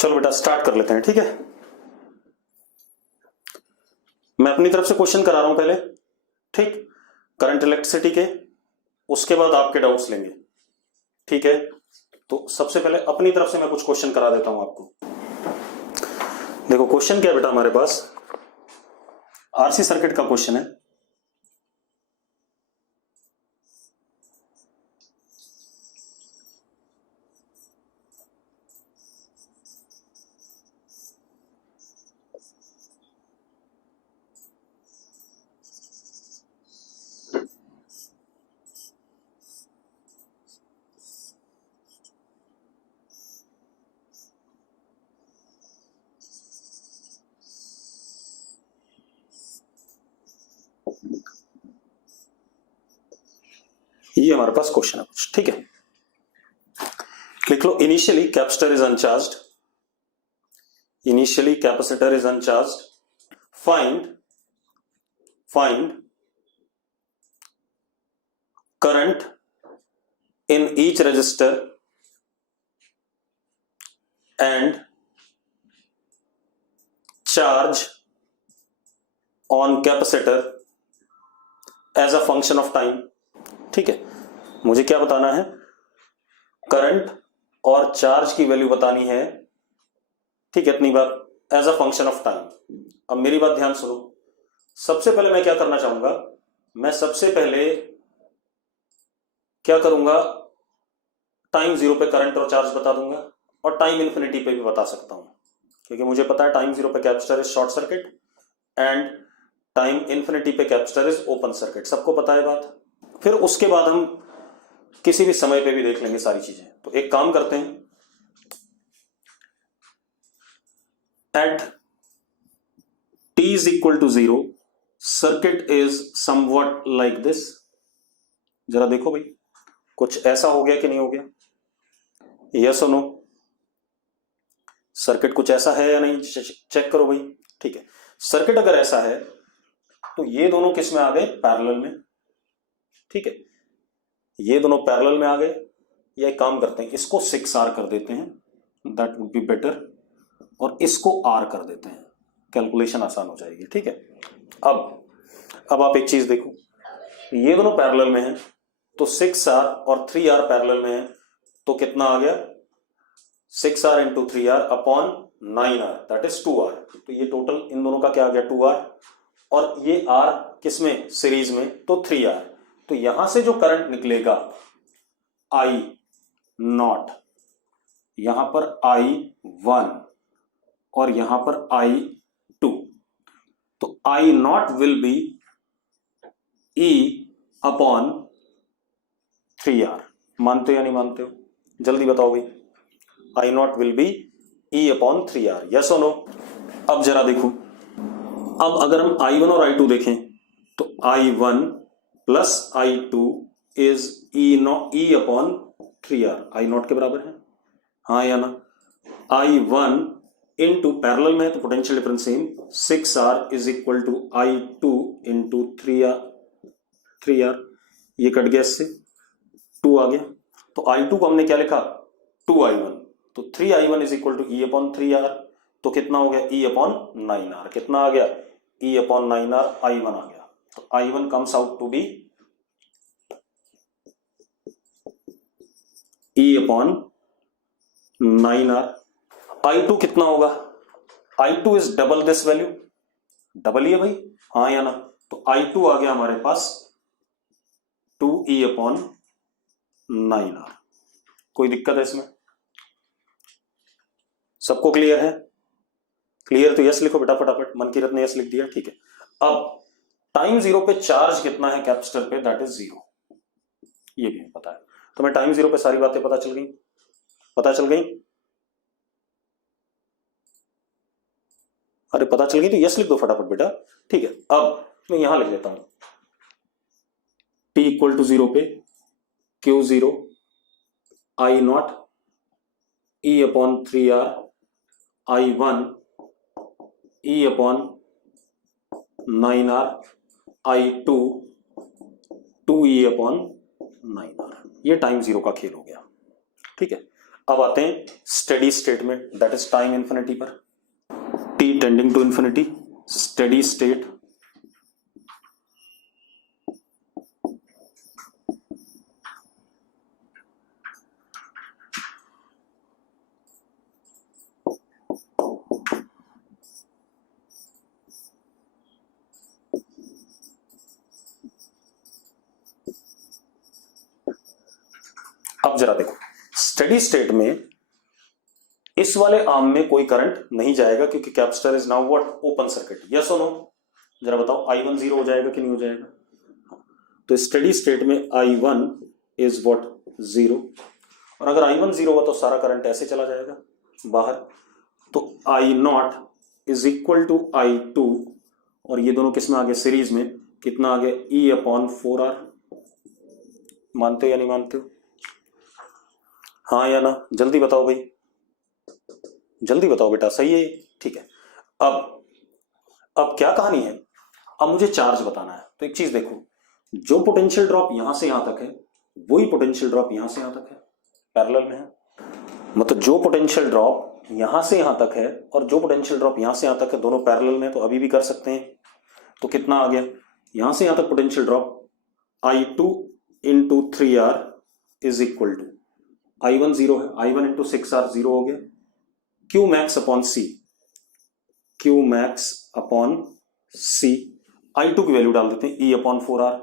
चलो बेटा स्टार्ट कर लेते हैं, ठीक है। मैं अपनी तरफ से क्वेश्चन करा रहा हूं पहले, ठीक, करंट इलेक्ट्रिसिटी के, उसके बाद आपके डाउट्स लेंगे, ठीक है। तो सबसे पहले अपनी तरफ से मैं कुछ क्वेश्चन करा देता हूं आपको। देखो क्वेश्चन क्या है बेटा, हमारे पास आरसी सर्किट का क्वेश्चन है। ये हमारे पास क्वेश्चन है कुछ, ठीक है। लिख लो, initially capacitor is uncharged, initially capacitor is uncharged, find current in each resistor and charge on capacitor as a function of time. ठीक है, मुझे क्या बताना है, करंट और चार्ज की वैल्यू बतानी है, ठीक है, इतनी बार, as a function of time. अब मेरी बात ध्यान सुनो, सबसे पहले मैं क्या करना चाहूंगा, मैं सबसे पहले क्या करूंगा, टाइम जीरो पे करंट और चार्ज बता दूंगा और टाइम इन्फिनिटी पे भी बता सकता हूं, क्योंकि मुझे पता है टाइम जीरो पे capacitor is short circuit and time infinity पे कैपेसिटर इज ओपन सर्किट, सबको पता है बात। फिर उसके बाद हम किसी भी समय पे भी देख लेंगे सारी चीजें। तो एक काम करते हैं, at t is equal to 0 circuit is somewhat like this. जरा देखो भाई, कुछ ऐसा हो गया कि नहीं हो गया, यस और नो, सर्किट कुछ ऐसा है या नहीं, चेक करो भाई। ठीक है, सर्किट अगर ऐसा है तो ये दोनों किस में आ गए, पैरेलल में, ठीक है, ये दोनों पैरेलल में आ गए। या एक काम करते हैं, इसको 6R कर देते हैं, दैट वुड बी बेटर, और इसको R कर देते हैं, कैलकुलेशन आसान हो जाएगी, ठीक है। अब आप एक चीज देखो, ये दोनों पैरेलल में हैं तो 6R और 3R पैरेलल में है, तो कितना आ गया, 6R into 3R upon 9R, that is 2R। तो ये टोटल इन दोनों का क्या आ गया, 2R, और ये R किसमें, सीरीज में, तो 3R। तो यहां से जो करंट निकलेगा I नॉट, यहां पर I1 और यहां पर I2, तो I not will be E upon 3R। मानते हो या नहीं मानते हो, जल्दी बताओ भाई। I not will be E upon 3R, yes और नो। अब जरा देखो, अब अगर हम I1 और I2 देखें तो I1 plus I2 is E upon 3R, I not के बराबर है, हाँ या ना। I1 इंटू पैरेलल में है तो potential difference same, 6R is equal to I2 into 3R, ये कट गया, इससे 2 आ गया। तो I2 को हमने क्या लिखा, 2I1, तो 3I1 is equal to E upon 3R, तो कितना हो गया, E अपॉन 9R, कितना आ गया, E अपॉन 9R, I1 आ गया। तो I1 comes out to be E upon 9R। I2 कितना होगा, I2 is double this value, double ही है भाई, हाँ या ना। तो I2 आ गया हमारे पास 2E अपॉन 9R। कोई दिक्कत है इसमें, सबको क्लियर है, क्लियर तो यस लिखो बेटा फटाफट, मनकीरत ने यस लिख दिया, ठीक है। अब टाइम जीरो पे चार्ज कितना है कैपेसिटर पे, दैट इज 0, ये भी पता है। तो मैं टाइम जीरो पे सारी बातें पता चल गई, अरे पता चल गई तो यस लिख दो फटाफट बेटा, ठीक है। अब मैं यहां लिख लेता हूं, t इक्वल टू 0 पे Q0 I not E upon 3R, I1 E upon 9R, I2 2E upon 9R। ये टाइम जीरो का खेल हो गया, ठीक है। अब आते हैं स्टेडी स्टेट में, दैट इज टाइम इन्फिनिटी पर, t tending to infinity, steady state. अब जरा देखो, स्टेडी स्टेट में इस वाले आर्म में कोई करंट नहीं जाएगा क्योंकि capacitor is now what, open circuit. Yes और नो, जरा बताओ I1 0 हो जाएगा कि नहीं हो जाएगा? तो स्टेडी स्टेट में I1 इज व्हाट, 0। और अगर I1 0 हुआ तो सारा करंट ऐसे चला जाएगा बाहर, तो I0 is equal to I2, और ये दोनों किस में आ गए, सीरीज में। कितना आ गया, E/4R। मानते हो या नहीं मानते हो? हाँ या ना, जल्दी बताओ भाई, जल्दी बताओ बेटा, सही है? ठीक है। अब क्या कहानी है, अब मुझे चार्ज बताना है। तो एक चीज देखो, जो पोटेंशियल ड्रॉप यहां से यहां तक है वही पोटेंशियल ड्रॉप यहां से यहां तक है, पैरेलल में है। मतलब जो पोटेंशियल ड्रॉप यहां से यहां तक है और जो पोटेंशियल ड्रॉप यहां से यहां तक है, दोनों पैरेलल में, तो अभी भी कर सकते हैं। तो कितना आ गया, यहां से यहां तक potential drop I2 into 3R is equal to, I1 0 है, I1 इंटू 6R 0 हो गया, Q max upon C, Q max upon C। I2 की वैल्यू डाल देते हैं E/4R।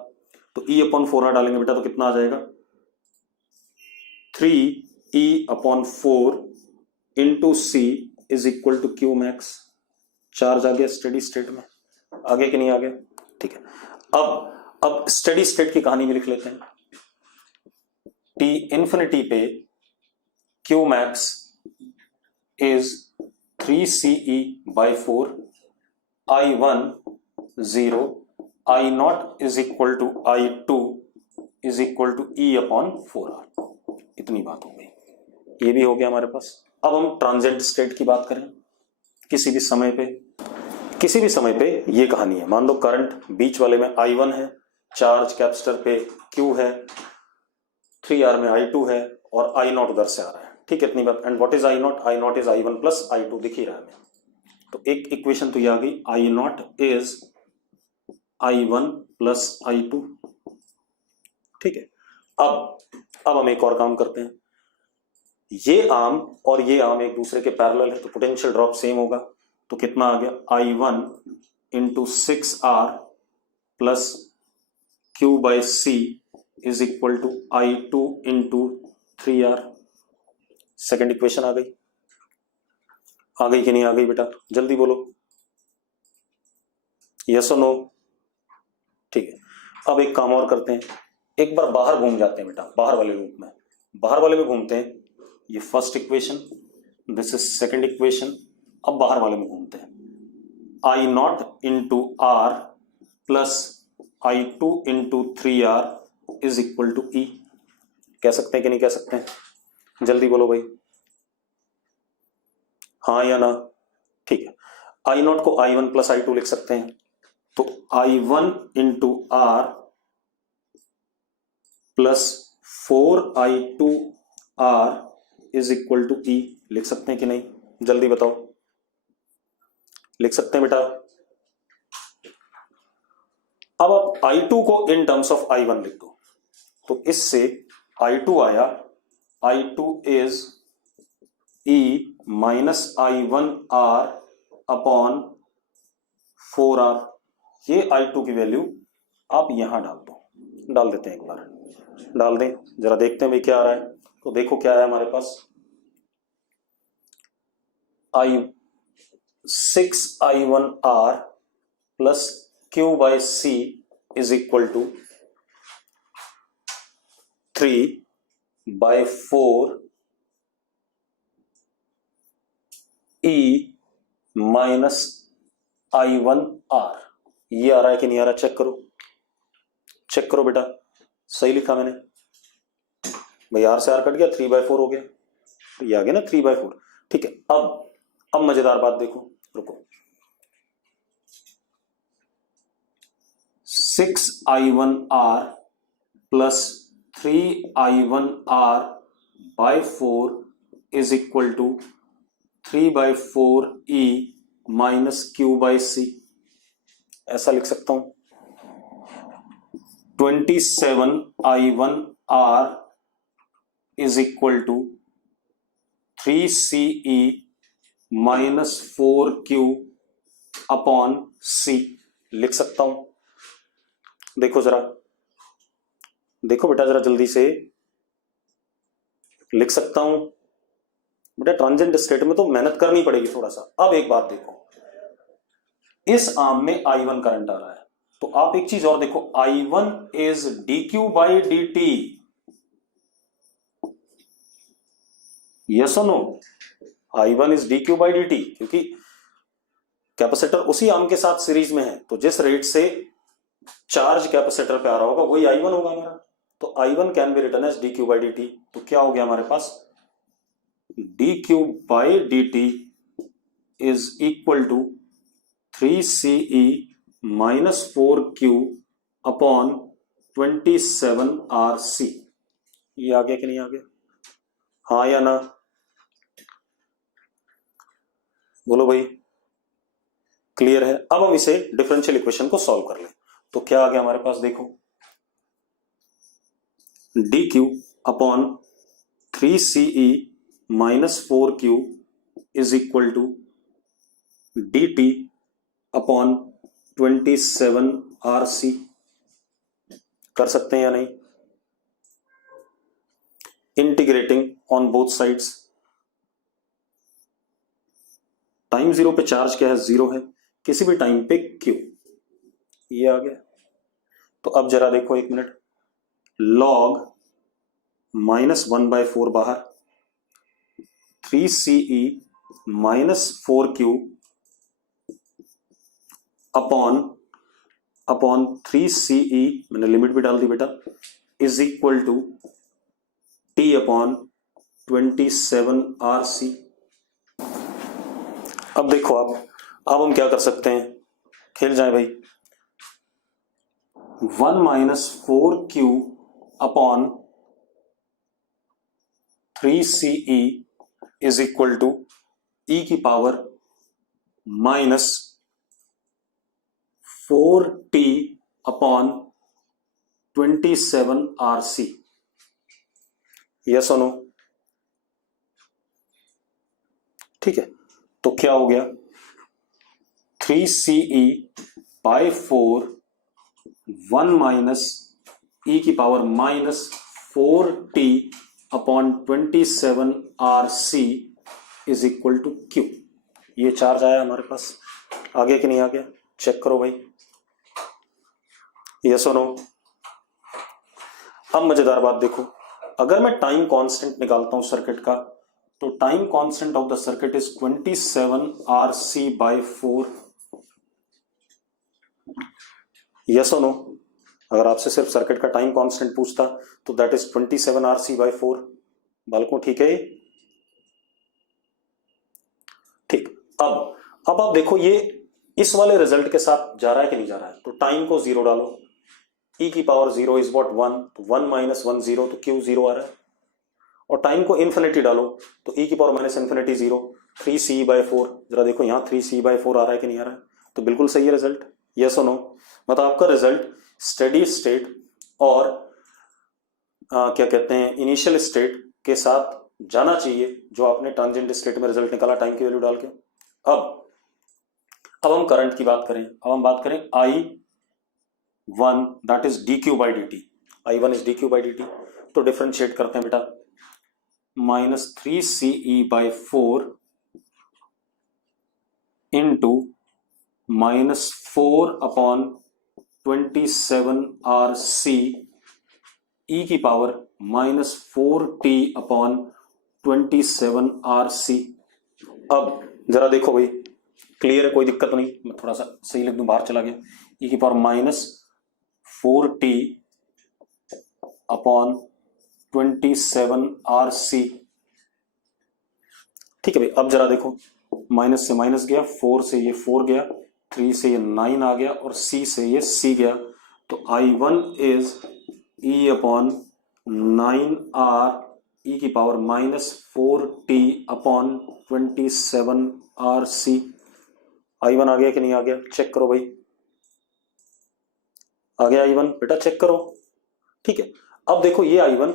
तो E/4R डालेंगे बेटा तो कितना आ जाएगा, 3E/4 into C is equal to Q max. Charge आ गया स्टेडी स्टेट में, आ गया कि नहीं आ गया? ठीक है। अब स्टेडी स्टेट की कहानी भी लिख लेते हैं। T इंफिनिटी पे Q max is 3CE/4, I1 0, I0 is equal to I2 is equal to E/4R। इतनी बात हो गई, ये भी हो गया हमारे पास। अब हम ट्रांजिएंट स्टेट की बात करें। किसी भी समय पे ये कहानी है। मान लो करंट बीच वाले में I1 है, चार्ज कैपेसिटर पे Q है, 3R में I2 है और I0 उधर से आ रहा है। ठीक है, इतनी बात। And what is I0? I0 is I1 plus I2, दिख ही रहा है हमें। तो एक इक्वेशन तो ये आ गई, I0 is I1 plus I2। ठीक है। अब हम एक और काम करते हैं। ये आर्म और ये आर्म एक दूसरे के पैरेलल है तो पोटेंशियल ड्रॉप सेम होगा। तो कितना आ गया, I1 into 6R plus Q/C is equal to I2 into 3R। Second equation आ गई कि नहीं आ गई बेटा? जल्दी बोलो, यस और नो? ठीक है। अब एक काम और करते हैं, एक बार बाहर घूम जाते हैं बेटा, बाहर वाले लूप में, बाहर वाले में घूमते हैं। ये first equation, this is second equation. अब बाहर वाले में घूमते हैं, I0 into R plus I2 into 3R is equal to E। कह सकते हैं कि नहीं कह सकते हैं? जल्दी बोलो भाई, हाँ या ना? ठीक है। I0 को I1 प्लस I2 लिख सकते हैं, तो I1 into R plus 4I2R is equal to E। लिख सकते हैं कि नहीं? जल्दी बताओ, लिख सकते हैं बेटा? अब आप I2 को इन टर्म्स ऑफ I1 लिख दो, तो इससे I2 आया, I2 is E minus I1R upon 4R। ये I2 की वैल्यू आप यहां डाल दो, डाल देते हैं, एक बार डाल दें, जरा देखते हैं भाई क्या आ रहा है। तो देखो क्या है हमारे पास, 6I1R plus Q/C is equal to 3/4 E minus I1R। ये आ रहा है कि नहीं आ रहा? चेक करो बेटा, सही लिखा मैंने भाई? R से R कट गया, 3/4 हो गया, तो ये आ गया ना 3/4। ठीक है। अब मजेदार बात देखो, रुको, 6I1R plus 3I1R/4 is equal to 3/4 E minus Q/C। ऐसा लिख सकता हूं 27I1R is equal to 3CE minus 4Q upon C लिख सकता हूं। देखो जरा, देखो बेटा जरा जल्दी से लिख सकता हूं बेटा। ट्रांजिएंट स्टेट में तो मेहनत करनी पड़ेगी थोड़ा सा। अब एक बात देखो, इस आर्म में I1 करंट आ रहा है, तो आप एक चीज और देखो, I1 इज dQ/dt। यस और नो? I1 इज dQ/dt, क्योंकि कैपेसिटर उसी आर्म के साथ सीरीज में है, तो जिस रेट से चार्ज कैपेसिटर पे आ रहा होगा वही I1 होगा हमारा। तो I1 can be written as dQ/dt। तो क्या हो गया हमारे पास, dQ/dt is equal to 3CE minus 4Q upon 27RC। ये आ गया कि नहीं आ गया? हाँ या ना? बोलो भाई, क्लियर है? अब हम इसे डिफरेंशियल इक्वेशन को सॉल्व कर लें। तो क्या आ गया हमारे पास, देखो, dQ upon 3CE minus 4Q is equal to dt upon 27RC। कर सकते हैं या नहीं? Integrating on both sides. Time zero पे चार्ज क्या है, जीरो है, किसी भी टाइम पे Q। ये आ गया। तो अब जरा देखो एक मिनट, log -1/4 बाहर, 3CE माइनस 4Q अपॉन 3CE, मैंने लिमिट भी डाल दी बेटा, is equal to T upon 27RC। अब देखो, अब हम क्या कर सकते हैं, खेल जाए भाई। 1 माइनस 4Q अपॉन 3CE is equal to E की power minus 4T upon 27RC। Yes और नो? ठीक है, तो क्या हो गया, 3CE बाय 4 1 माइनस E की power minus 4T upon 27RC is equal to Q। ये चार्ज आया हमारे पास, आ गया कि नहीं आ गया? चेक करो भाई, यस और नो? अब मजेदार बात देखो, अगर मैं टाइम कांस्टेंट निकालता हूं सर्किट का, तो time constant of the circuit is 27RC/4। Yes और नो? अगर आपसे सिर्फ सर्किट का टाइम कांस्टेंट पूछता तो दैट इज 27RC/4। बालकों ठीक है? ठीक। अब आप देखो, ये इस वाले रिजल्ट के साथ जा रहा है कि नहीं जा रहा है? तो टाइम को जीरो डालो, E की पावर 0 इज व्हाट 1, तो 1 माइनस 1 0, तो Q 0 आ रहा है। और टाइम को इन्फिनिटी डालो, तो E की पावर माइनस इन्फिनिटी 0, 3CE/4। जरा देखो यहाँ 3CE/4 आ रहा है कि नहीं आ रहा है? तो बिल्कुल सही है रिजल्ट। यस और नो? मतलब आपका रिजल्ट स्टेडी स्टेट और क्या कहते हैं, इनिशियल स्टेट के साथ जाना चाहिए, जो आपने ट्रांजिएंट स्टेट में रिजल्ट निकाला टाइम की वैल्यू डाल के। अब हम करंट की बात करें। अब हम बात करें I1 that is dQ/dt। I1 is dQ/dt, तो डिफरेंशिएट करते हैं बेटा, minus 3CE/4 into minus 4 upon 27RC E की power minus 4T upon 27RC। अब जरा देखो भाई, क्लियर है? कोई दिक्कत नहीं? मैं थोड़ा सा सही लिख दूं, बाहर चला गया। E की power minus 4T upon 27RC। ठीक है भाई, अब जरा देखो, माइनस से माइनस गया, 4 से ये 4 गया, 3 से ये 9 आ गया, और C से ये C गया। तो I1 is E upon 9R ई की पावर -4t/27 RC। I1 आ गया कि नहीं आ गया, चेक करो भाई, आ गया I1 बेटा, चेक करो। ठीक है, अब देखो ये I1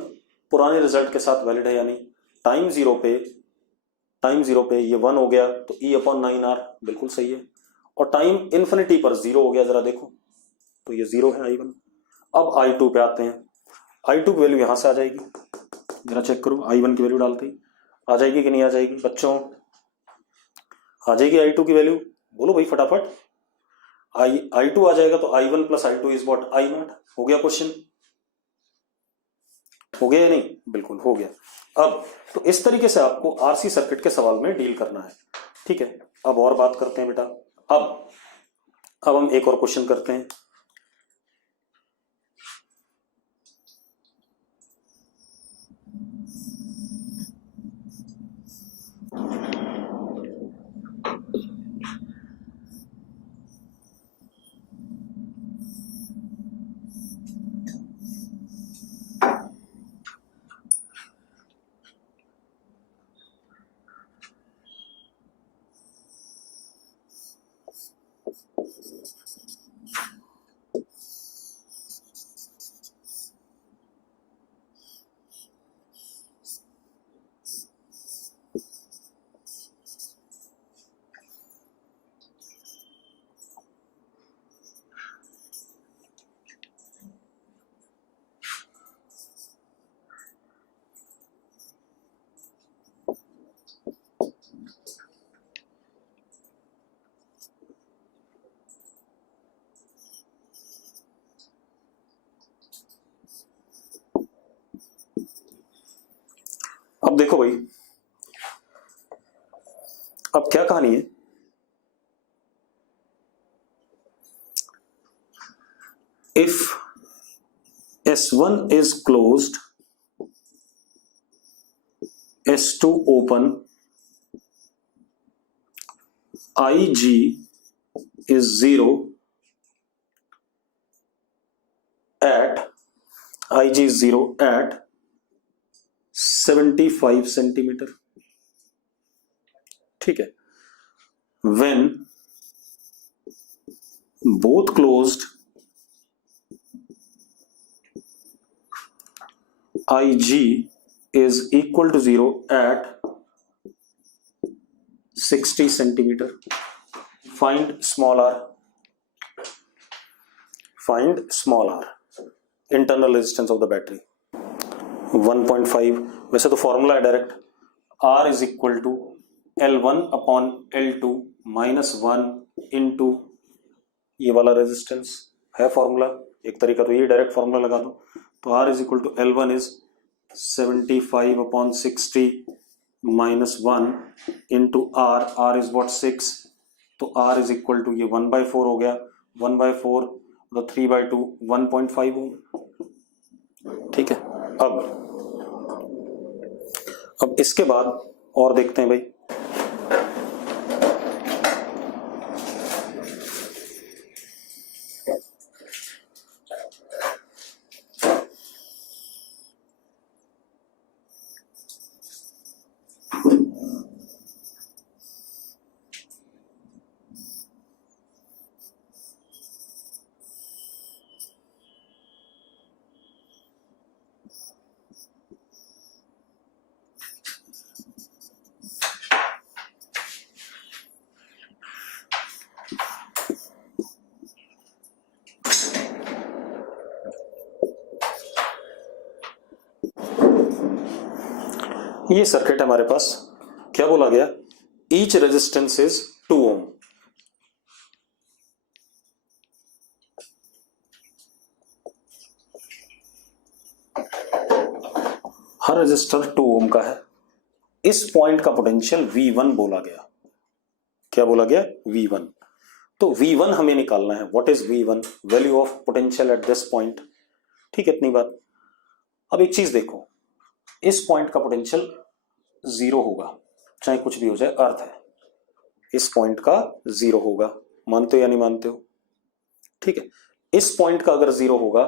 पुराने रिजल्ट के साथ वैलिड है या नहीं। टाइम जीरो पे ये 1 हो गया तो E/9R बिल्कुल सही है, और टाइम इन्फिनिटी पर 0 हो गया, जरा देखो तो ये 0 है I1। अब I2 पे आते हैं, I2 की वैल्यू यहां से आ जाएगी, जरा चेक करो, I1 की वैल्यू डालते ही आ जाएगी कि नहीं आ जाएगी बच्चों, आ जाएगी I2 की वैल्यू, बोलो भाई फटाफट। I2 आ जाएगा तो I1 plus I2 is what, I0। हो गया क्वेश्चन, हो गया या नहीं, बिल्कुल हो गया। अब तो इस तरीके से आपको आरसी सर्किट के सवाल में डील करना है। ठीक है, अब और बात करते हैं बेटा। अब हम एक और क्वेश्चन करते हैं। अब देखो भाई, अब क्या कहानी है, if S1 is closed, S2 open, IG is 0 at 75 centimetre. ठीक है, when both closed, IG is equal to 0 at 60 centimetre. Find small r, find small r, internal resistance of the battery 1.5। वैसे तो फॉर्मूला है direct, R is equal to L1/L2 -1 into ये वाला resistance है formula, एक तरीका तो ये डायरेक्ट फॉर्मूला लगा दो। तो R is equal to L1 is 75/60 -1 into R is what 6, तो R इज इक्वल टू ये 1/4 हो गया, 1/4 तो 3/2 1.5 ओम। ठीक है, अब इसके बाद और देखते हैं भाई। ये सर्किट हमारे पास क्या बोला गया, ईच रेजिस्टेंस इज 2 ओम। हर रेजिस्टर 2 ओम का है। इस पॉइंट का पोटेंशियल V1 बोला गया, क्या बोला गया, V1। तो V1 हमें निकालना है। What is V1, value of potential at this point. ठीक है, इतनी बात। अब एक चीज देखो, इस पॉइंट का पोटेंशियल 0 होगा, चाहे कुछ भी हो जाए, अर्थ है इस पॉइंट का 0 होगा, मानते हो या नहीं मानते हो। ठीक है, इस पॉइंट का अगर 0 होगा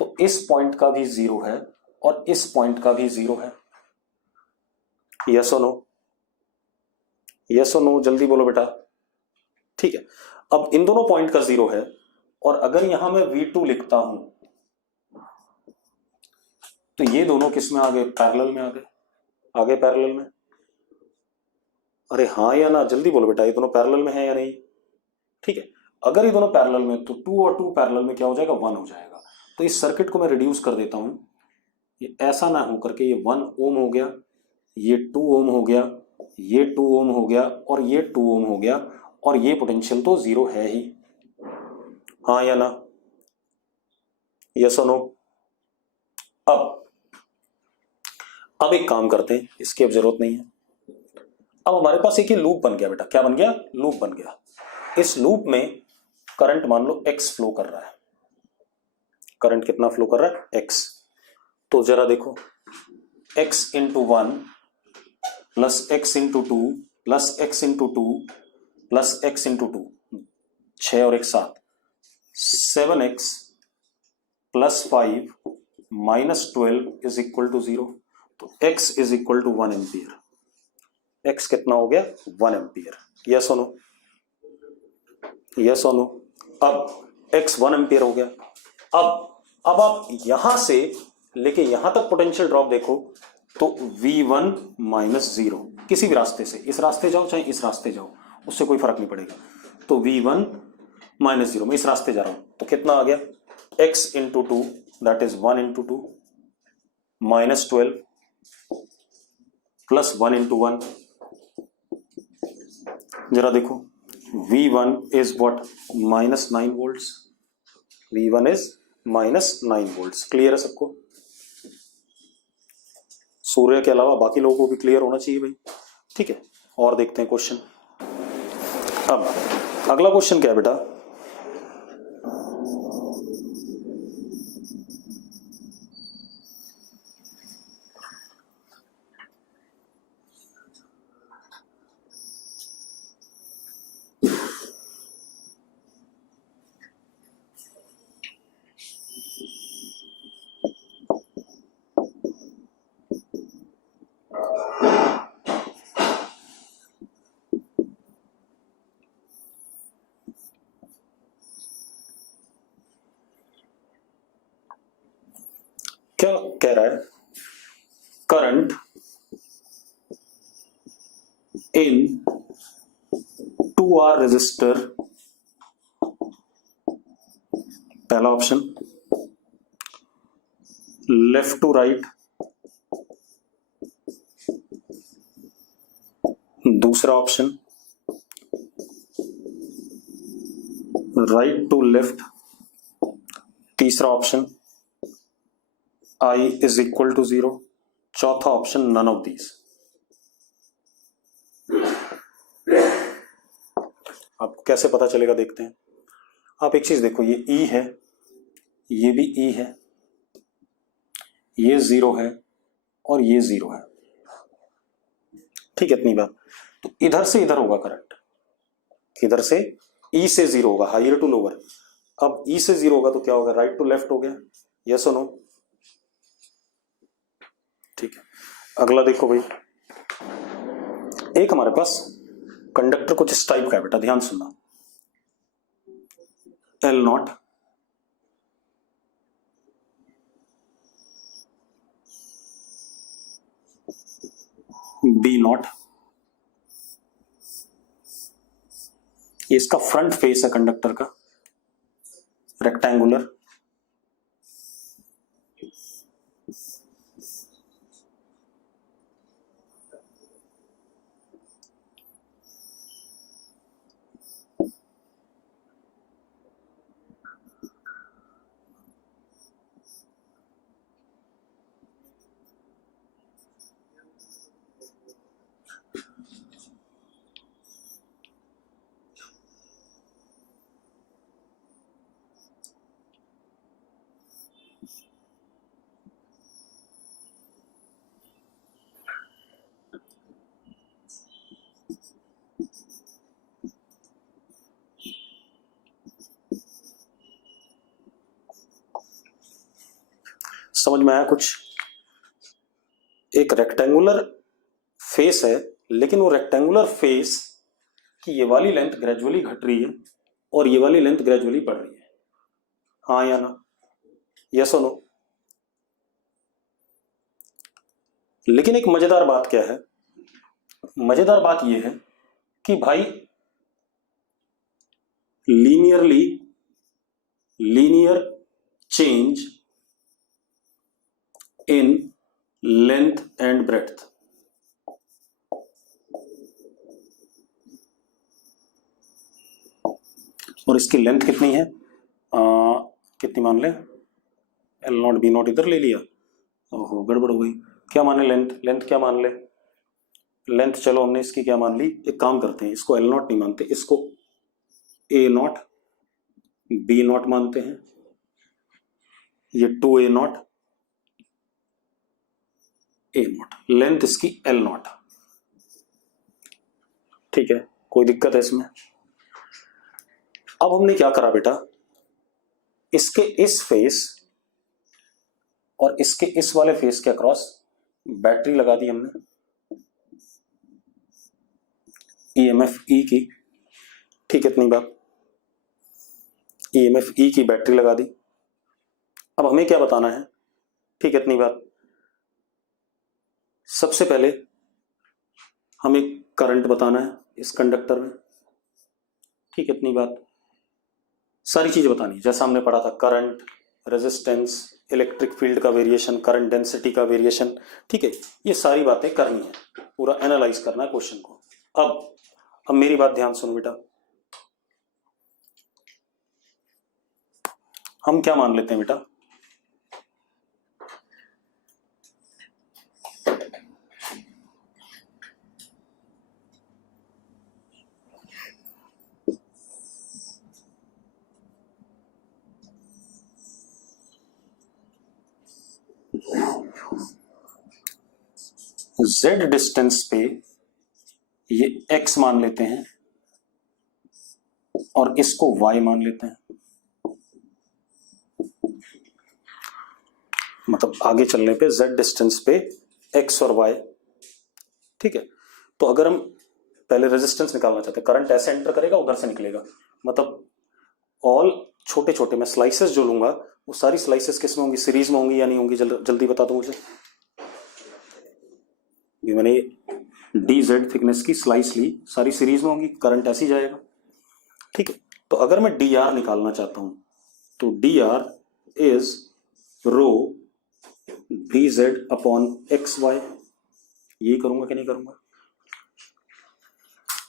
तो इस पॉइंट का भी 0 है और इस पॉइंट का भी 0 है। यस और नो, यस और नो, जल्दी बोलो बेटा। ठीक है, अब इन दोनों पॉइंट का 0 है, और अगर यहां मैं V2 लिखता हूं तो ये दोनों किस में आ गए? पैरेलल में आ गए, आगे पैरेलल में। अरे हाँ या ना, जल्दी बोलो बेटा, ये दोनों पैरेलल में है या नहीं? ठीक है, अगर ये दोनों पैरेलल में तो 2 और 2 पैरेलल में क्या हो जाएगा? 1 हो जाएगा। तो इस सर्किट को मैं रिड्यूस कर देता हूं, ये ऐसा ना हो करके ये 1 ओम हो गया, ये 2 ओम हो गया, ये 2 ओम हो गया, और ये 2 ओम हो गया, और ये पोटेंशियल तो 0 है ही। हाँ या ना, यस और नो? अब एक काम करते हैं, इसकी अब जरूरत नहीं है। अब हमारे पास एक ये लूप बन गया बेटा, क्या बन गया? लूप बन गया। इस लूप में करंट मान लो x फ्लो कर रहा है। करंट कितना फ्लो कर रहा है? x। तो जरा देखो, x into 1 plus x into 2 plus x into 2 plus x into 2, 6 और 1 7, 7x plus 5 minus 12 is equal to 0। तो x is equal to 1 ampere. x कितना हो गया? 1 एम्पियर। यस और नो? यस और नो? अब x 1 एम्पियर हो गया। अब आप यहां से लेके यहां तक पोटेंशियल ड्रॉप देखो, तो V1 माइनस 0, किसी भी रास्ते से, इस रास्ते जाओ चाहे इस रास्ते जाओ, उससे कोई फर्क नहीं पड़ेगा। तो V1 माइनस 0, मैं इस रास्ते जा रहा हूं, तो कितना आ गया? x into 2, that is 1 into 2 minus 12 plus 1 into 1। जरा देखो, V1 is what? Minus 9 volts. V1 is minus 9 volts. Clear है सबको? सूर्य के अलावा बाकी लोगों को भी क्लियर होना चाहिए भाई। ठीक है, और देखते हैं क्वेश्चन। अब अगला क्वेश्चन क्या है बेटा? क्या कह रहा है? करंट इन 2R रेजिस्टर, पहला ऑप्शन लेफ्ट टू राइट, दूसरा ऑप्शन राइट टू लेफ्ट, तीसरा option I is equal to 0, चौथा ऑप्शन नन ऑफ दीज। आपको कैसे पता चलेगा? देखते हैं। आप एक चीज देखो, ये E है, ये भी E है, ये 0 है, और ये 0 है। ठीक है, इतनी बात। तो इधर से इधर होगा करंट, इधर से E से 0 होगा, हायर टू लोअर। अब E से 0 होगा तो क्या होगा? राइट टू लेफ्ट हो गया। यस और नो? ठीक है, अगला देखो भाई। एक हमारे पास कंडक्टर कुछ इस टाइप का है बेटा, ध्यान सुनना। L0, B0, ये इसका फ्रंट फेस है कंडक्टर का, रेक्टेंगुलर। समझ में आया कुछ? एक रेक्टेंगुलर फेस है, लेकिन वो रेक्टेंगुलर फेस की ये वाली लेंथ ग्रेजुअली घट रही है और ये वाली लेंथ ग्रेजुअली बढ़ रही है। हाँ या ना, यस और नो। लेकिन एक मजेदार बात क्या है, मजेदार बात यह है कि भाई linear change in length and breadth, और इसकी लेंथ कितनी है, कितनी मान ले, एल नॉट बी नॉट इधर ले लिया, ओहो गड़बड़ हो गई। क्या माने लेंथ क्या मान ले, लेंथ चलो हमने इसकी क्या मान ली, एक काम करते हैं, इसको एल नॉट नहीं मानते, इसको ए नॉट बी नॉट मानते हैं, ये 2a not a not, length इसकी एल नॉट। ठीक है, कोई दिक्कत है इसमें? अब हमने क्या करा बेटा, इसके इस फेस और इसके इस वाले फेस के अक्रॉस बैटरी लगा दी हमने, ईएमएफ ई की। ठीक है, इतनी बात, ईएमएफ ई की बैटरी लगा दी। अब हमें क्या बताना है, ठीक है, इतनी बात। सबसे पहले हमें करंट बताना है इस कंडक्टर में। ठीक है, इतनी बात, सारी चीज बतानी है जैसा हमने पढ़ा था, करंट, रेजिस्टेंस, इलेक्ट्रिक फील्ड का वेरिएशन, करंट डेंसिटी का वेरिएशन। ठीक है, ये सारी बातें करनी है, पूरा एनालाइज करना है क्वेश्चन को। अब मेरी बात ध्यान सुनो बेटा, हम क्या मान लेते हैं बेटा, z डिस्टेंस पे ये x मान लेते हैं और इसको y मान लेते हैं, मतलब आगे चलने पे z डिस्टेंस पे x और y। ठीक है, तो अगर हम पहले रेजिस्टेंस निकालना चाहते हैं, करंट ऐसे एंटर करेगा उधर से निकलेगा, मतलब ऑल छोटे छोटे मैं स्लाइसेस जो लूंगा वो सारी स्लाइसेस किस में होंगी, सीरीज में होंगी या नहीं होंगी, जल्दी बता दो मुझे। ये मैंने डी जेड थिकनेस की स्लाइस ली, सारी सीरीज में होंगी, करंट ऐसे ही जाएगा। ठीक है, तो अगर मैं डी आर निकालना चाहता हूं तो D R is rho D Z upon X Y, यही करूंगा कि नहीं करूंगा,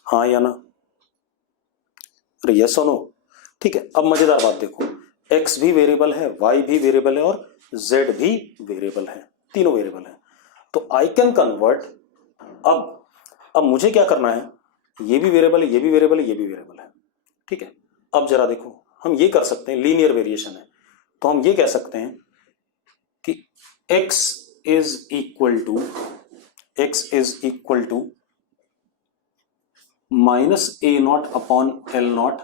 हाँ या ना, अरे यस और नो। ठीक है, अब मजेदार बात देखो, x भी वेरिएबल है, y भी वेरिएबल है और z भी वेरिएबल है, तीनों वेरिएबल है। तो आई कैन कन्वर्ट, अब मुझे क्या करना है, ये भी वेरिएबल है, ये भी वेरिएबल है, ये भी वेरिएबल है। ठीक है, अब जरा देखो, हम ये कर सकते हैं, लीनियर वेरिएशन है, तो हम ये कह सकते हैं कि x is equal to minus A not upon L not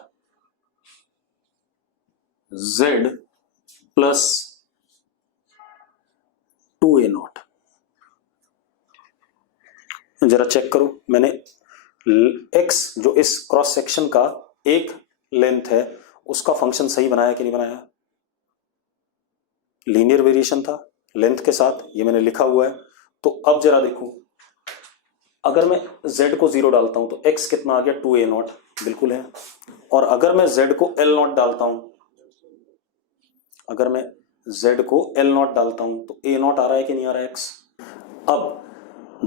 z plus 2a not. जरा चेक करो, मैंने x जो इस क्रॉस सेक्शन का एक लेंथ है उसका फंक्शन सही बनाया कि नहीं बनाया, लीनियर वेरिएशन था लेंथ के साथ, ये मैंने लिखा हुआ है। तो अब जरा देखो, अगर मैं z को 0 डालता हूं तो x कितना आ गया, 2a नॉट, बिल्कुल है। और अगर मैं z को l नॉट डालता हूं, अगर मैं z को l नॉट डालता हूं तो a नॉट आ रहा है कि नहीं आ रहा है x। अब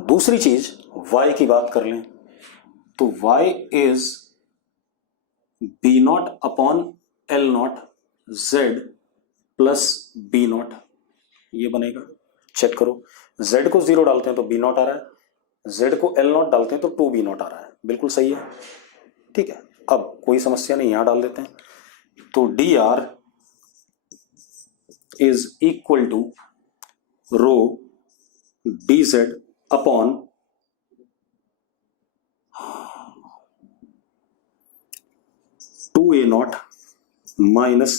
दूसरी चीज y की बात कर लें तो y is b not upon l not z plus b not, ये बनेगा। चेक करो, z को 0 डालते हैं तो b नॉट आ रहा है, z को l नॉट डालते हैं तो 2b नॉट आ रहा है, बिल्कुल सही है। ठीक है, अब कोई समस्या नहीं, यहां डाल देते हैं, तो D R is equal to rho D Z upon two A not minus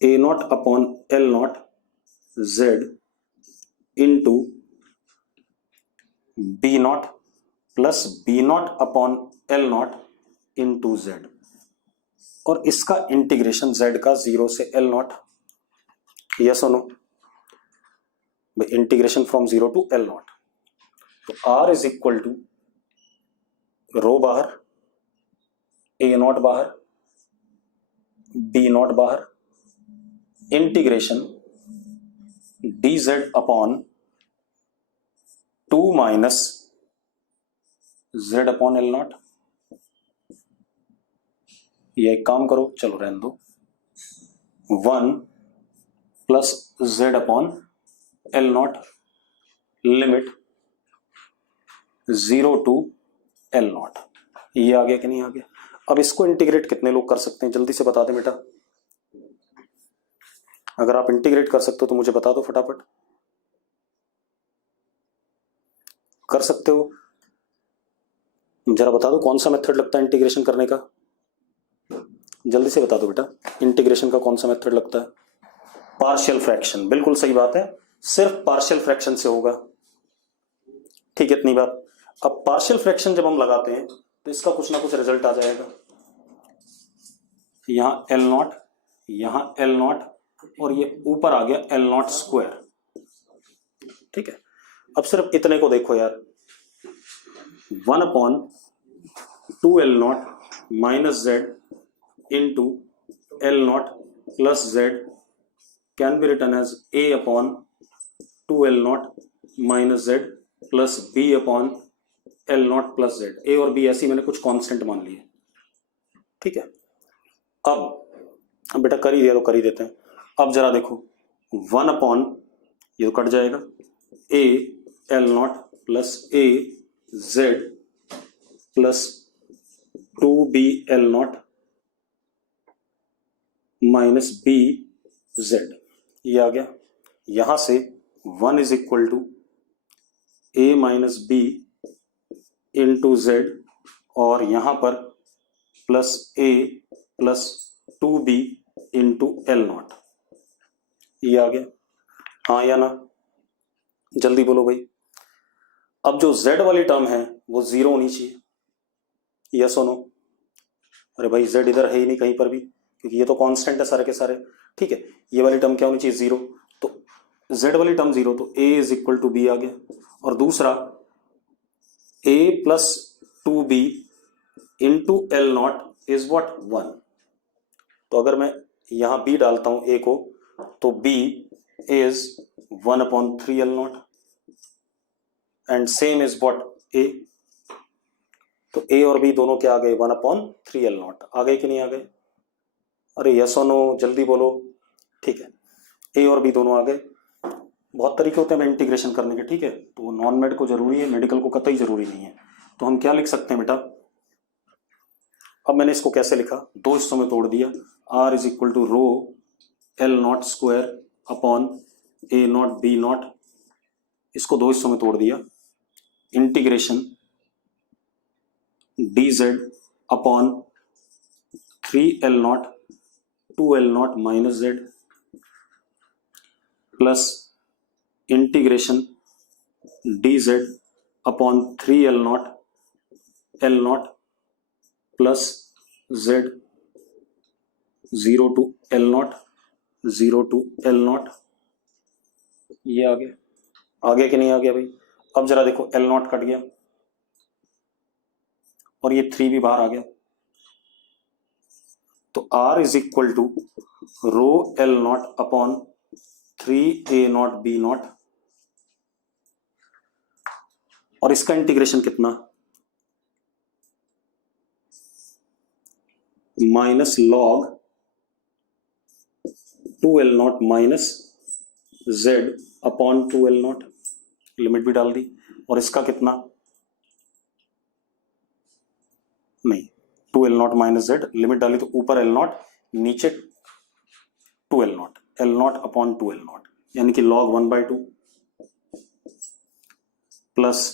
A not upon L not Z into B not plus B not upon L not into Z, और इसका integration Z का 0 से L not, yes और no, integration from 0 to L not. तो R is equal to rho बाहर, A not बाहर, B not बाहर, integration D Z upon 2 minus Z upon L not. ये एक काम करो, चलो रहने दो, 1 plus Z upon L not limit 0 to L not. ये आ गया कि नहीं आ गया? अब इसको इंटीग्रेट कितने लोग कर सकते हैं, जल्दी से बता दे बेटा। अगर आप इंटीग्रेट कर सकते हो तो मुझे बता दो फटाफट। कर सकते हो? जरा बता दो कौन सा मेथड लगता है इंटीग्रेशन करने का, जल्दी से बता दो बेटा। इंटीग्रेशन का कौन सा मेथड लगता है? पार्शियल फ्रैक्शन, बिल्कुल सही बात है, सिर्फ पार्शियल फ्रैक्शन से होगा। ठीक है, इतनी बात। अब पार्शियल फ्रैक्शन जब हम लगाते हैं तो इसका कुछ ना कुछ रिजल्ट आ जाएगा। यहां एल नॉट, यहां एल नॉट, और ये ऊपर आ गया एल नॉट स्क्वायर। ठीक है, अब सिर्फ इतने को देखो यार, 1 upon 2 L not minus Z into L not plus Z can be written as A upon 2 L not minus Z plus B upon L not plus Z. A और B ऐसी मैंने कुछ कांस्टेंट मान लिए। ठीक है, अब बेटा कर ही दिया तो कर ही देते हैं। अब जरा देखो, 1 अपॉन, ये तो कट जाएगा, A L not plus A Z plus 2b L not minus B Z, ये आ गया। यहां से 1 is equal to A minus B into Z, और यहां पर plus A plus 2b into L not, ये आ गया। हाँ या ना, जल्दी बोलो भाई। अब जो z वाली टर्म है वो 0 होनी चाहिए, यस और नो? अरे भाई z इधर है ही नहीं कहीं पर भी, क्योंकि ये तो कांस्टेंट है सारे के सारे। ठीक है, ये वाली टर्म क्या होनी चाहिए? 0। तो z वाली टर्म 0, तो a is equal to B आ गया। और दूसरा a plus 2b into L not is what? 1। तो अगर मैं यहां b डालता हूं a को, तो b is 1 upon 3 L not, and same is what? a। तो a और b दोनों क्या आ गए? 1 अपॉन 3 एल नॉट। आ गए कि नहीं आ गए? अरे यस और नो, जल्दी बोलो। ठीक है, a और b दोनों आ गए। बहुत तरीके होते हैं इंटीग्रेशन करने के, ठीक है, तो वो नॉन मेड को जरूरी है, मेडिकल को कतई जरूरी नहीं है। तो हम क्या लिख सकते हैं बेटा? अब मैंने इसको कैसे लिखा? दो हिस्सों में तोड़ दिया। r is equal to rho L not square upon A not B not, इसको दो हिस्सों में तोड़ दिया। Integration D Z upon 3 L not 2 L not minus Z plus integration D Z upon 3 L not plus Z 0 to L not 0 to L not. ये आ गया। आ गया कि नहीं आ गया भाई? अब जरा देखो, एल नॉट कट गया और ये 3 भी बाहर आ गया। तो r is equal to rho L not upon 3 A not B not, और इसका इंटीग्रेशन कितना? Minus log 2 L not minus Z upon 2 L not, limit भी डाल दी। और इसका कितना? नहीं, 2 L not minus Z, limit डाली तो ऊपर एल नॉट, नीचे 2 L not upon 2 L not, यानी कि log 1/2 plus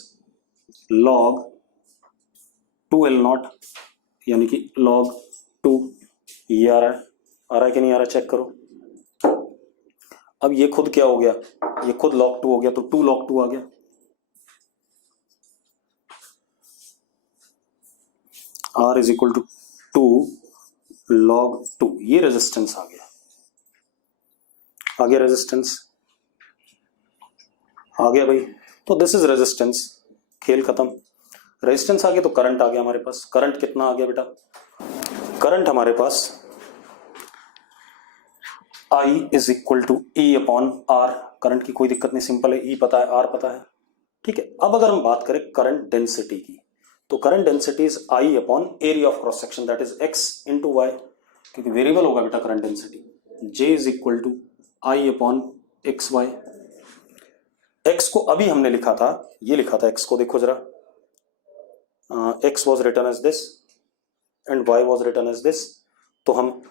log 2 L not, यानी कि लॉग 2। ये आ रहा है कि नहीं आ रहा? चेक करो। अब ये खुद क्या हो गया? ये खुद log 2 हो गया, तो 2 log 2 आ गया। R is equal to 2 log 2, ये रेजिस्टेंस आ गया, रेजिस्टेंस आ गया भाई। तो दिस इज रेजिस्टेंस, खेल खत्म। रेजिस्टेंस आ गया तो करंट आ गया हमारे पास। करंट कितना आ गया बेटा? करंट हमारे पास I is equal to E upon R। Current की कोई दिक्कत नहीं, सिंपल है, E पता है, R पता है, ठीक है। अब अगर हम बात करें करंट डेंसिटी की, तो current density is I upon area of cross section, that is X into Y, क्योंकि वेरिएबल होगा बेटा current density. J is equal to I upon X Y. X को अभी हमने लिखा था, ये लिखा था X को, देखो जरा, X was written as this and Y was written as this. तो हम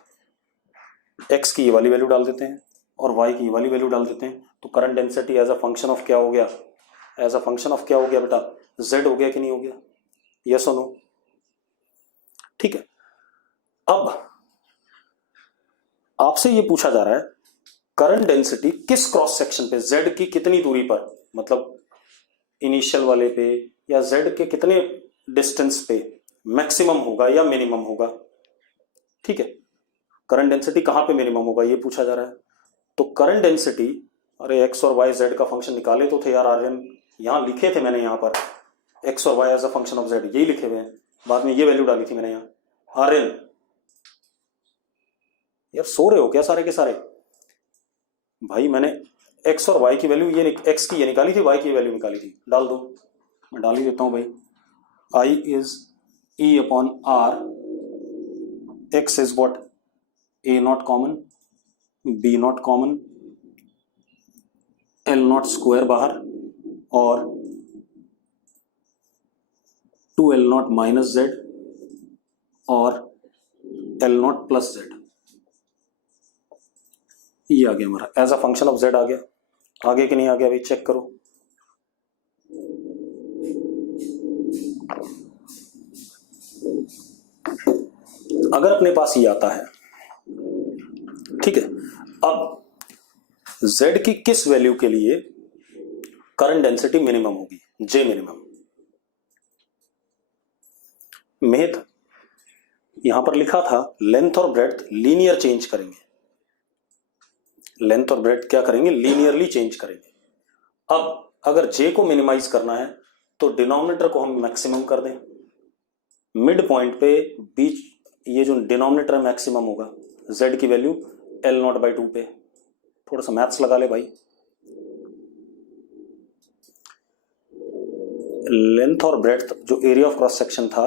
X की ये वाली वैल्यू डाल देते हैं और Y की ये वाली वैल्यू डाल देते हैं, तो current density as a function of क्या हो गया? एज अ फंक्शन ऑफ क्या हो गया बेटा? Z हो गया कि नहीं हो गया? यस और नो? ठीक है। अब आपसे ये पूछा जा रहा है करंट डेंसिटी किस क्रॉस सेक्शन पे, Z की कितनी दूरी पर, मतलब इनिशियल वाले पे या Z के कितने डिस्टेंस पे मैक्सिमम होगा या मिनिमम होगा, ठीक है। करंट डेंसिटी कहां पे मिनिमम होगा ये पूछा जा रहा है। तो करंट डेंसिटी, अरे एक्स और वाई जेड का फंक्शन निकाले तो थे यार आर्यन, यहां लिखे थे मैंने, यहां पर एक्स और Y as a function of Z, यही लिखे हुए हैं, बाद में ये वैल्यू डाली थी मैंने यहां। आर्यन यार सो रहे हो क्या सारे के सारे? भाई मैंने एक्स और वाई की वैल्यू, ये एक्स की ये निकाली थी, वाई की वैल्यू निकाली थी, डाल दो, मैं डाल ही देता हूं भाई। I is E upon R, X is what? A not common, B not common, L not square बाहर, और 2l नॉट माइनस जेड और l नॉट प्लस जेड। ये आ गया हमारा as a function of Z. आ गया, आगे कि नहीं आ गया भाई? चेक करो। अगर अपने पास ये आता है, ठीक है, अब Z की किस वैल्यू के लिए करंट डेंसिटी मिनिमम होगी? J minimum. मेथ यहां पर लिखा था लेंथ और ब्रेड्थ लीनियर चेंज करेंगे, लेंथ और ब्रेड्थ क्या करेंगे? लीनियरली चेंज करेंगे। अब अगर J को मिनिमाइज करना है तो डिनोमिनेटर को हम मैक्सिमम कर दें, मिड पॉइंट पे बीच, ये जो डिनोमिनेटर मैक्सिमम होगा, Z की वैल्यू L नॉट बाई 2 पे। थोड़ा सा मैथ्स लगा ले भाई। लेंथ और ब्रेड्थ जो एरिया ऑफ क्रॉस सेक्शन था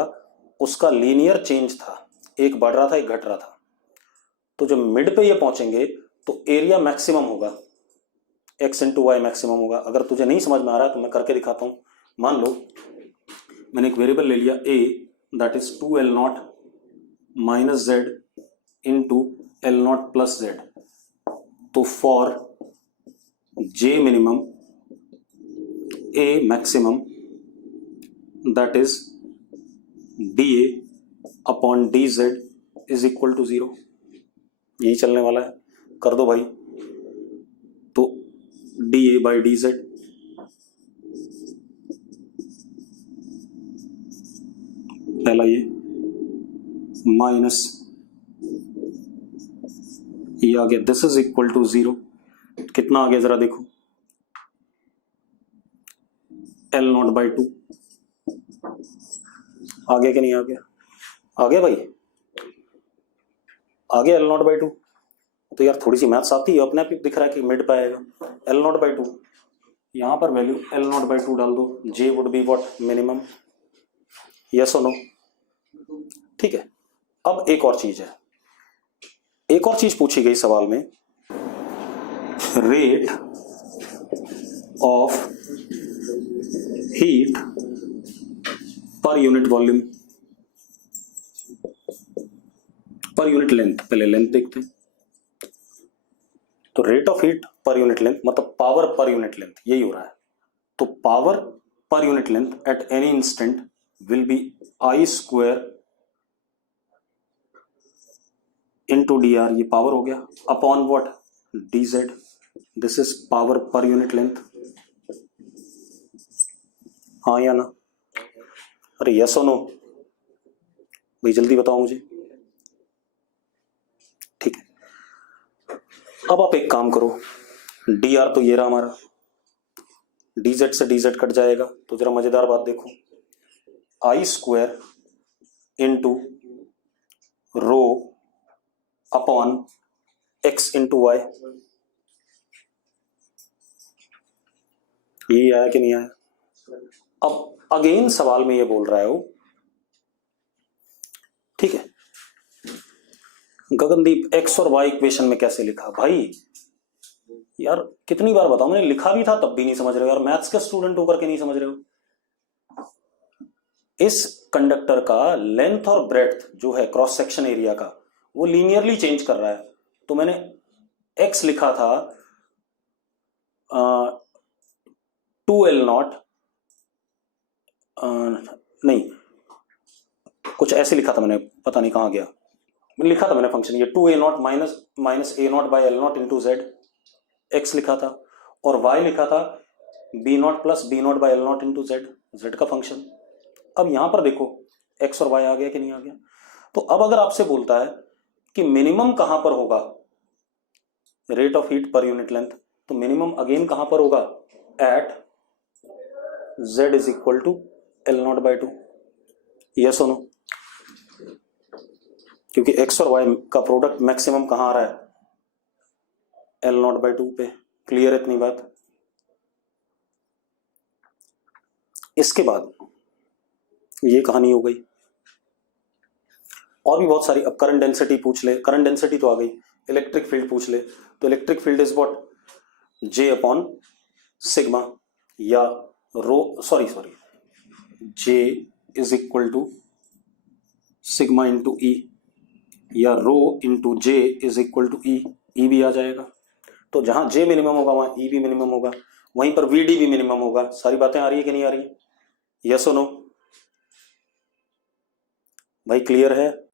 उसका लीनियर चेंज था, एक बढ़ रहा था एक घट रहा था। तो जब मिड पे ये पहुंचेंगे तो एरिया मैक्सिमम होगा, x इंटू वाई मैक्सिमम होगा। अगर तुझे नहीं समझ में आ रहा है तो मैं करके दिखाता हूं। मान लो मैंने एक वेरिएबल ले लिया a, that is 2l not minus Z into L not plus Z. तो for j minimum a maximum that is dA upon dz is equal to 0। यही चलने वाला है, कर दो भाई। तो dA बाई dz, पहला ये माइनस ये आ गया, दिस इज इक्वल टू 0। कितना आ गया जरा देखो, L नॉट बाई 2। आ गया कि नहीं आ गया? आ गया भाई, आ गया L नॉट बाई 2। तो यार थोड़ी सी मैथ्स आती है, अपने आप ही दिख रहा है कि मिड पे आएगा L नॉट बाई 2। यहां पर वैल्यू L नॉट बाई 2 डाल दो, J would be what? Minimum. Yes और नो? ठीक है। अब एक और चीज है, एक और चीज पूछी गई सवाल में, rate of heat per unit volume, per unit length. पहले लेंथ देखते हैं। तो rate of heat per unit length मतलब पावर पर यूनिट लेंथ, यही हो रहा है। तो power per unit length at any instant will be I square into D R, ये पावर हो गया, upon what? D Z. This is power per unit length. हाँ या ना? अरे यस और नो? भाई जल्दी बताओ मुझे। ठीक है, अब आप एक काम करो, डी आर तो ये रहा हमारा, dz से dz कट जाएगा, तो जरा मजेदार बात देखो, I square into rho upon X into Y, ये आया कि नहीं आया? अब अगेन सवाल में ये बोल रहा है वो, ठीक है, गगनदीप एक्स और वाई इक्वेशन में कैसे लिखा? भाई यार कितनी बार बताऊं, मैंने लिखा भी था तब भी नहीं समझ रहे हो यार, मैथ्स के स्टूडेंट होकर के नहीं समझ रहे हो। इस कंडक्टर का लेंथ और ब्रेड्थ जो है क्रॉस सेक्शन एरिया का, वो लीनियरली चेंज कर रहा है, तो मैंने एक्स लिखा था 2L0, नहीं कुछ ऐसे लिखा था मैंने, पता नहीं कहां गया, लिखा था मैंने फंक्शन ये 2A0 minus A0 by L0 into Z, x लिखा था, और y लिखा था B0 plus B0 by L0 into Z, Z का फंक्शन। अब यहां पर देखो x और y आ गया कि नहीं आ गया? तो अब अगर आपसे बोलता है कि मिनिमम कहां पर होगा rate of heat per unit length, तो मिनिमम अगेन कहां पर होगा? At z is equal to L0 by 2, yes और नो? क्योंकि x और y का प्रोडक्ट मैक्सिमम कहां आ रहा है? L0 बाई 2 पे। क्लियर है इतनी बात? इसके बाद ये कहानी हो गई, और भी बहुत सारी। अब करंट डेंसिटी पूछ ले, करंट डेंसिटी तो आ गई, इलेक्ट्रिक फील्ड पूछ ले, तो electric field is what? J upon sigma, या rho J is equal to sigma into E, या rho into J is equal to E, E भी आ जाएगा। तो जहां J मिनिमम होगा वहां E भी मिनिमम होगा, वहीं पर VD भी मिनिमम होगा। सारी बातें आ रही है कि नहीं आ रही है? यस और नो? भाई क्लियर है?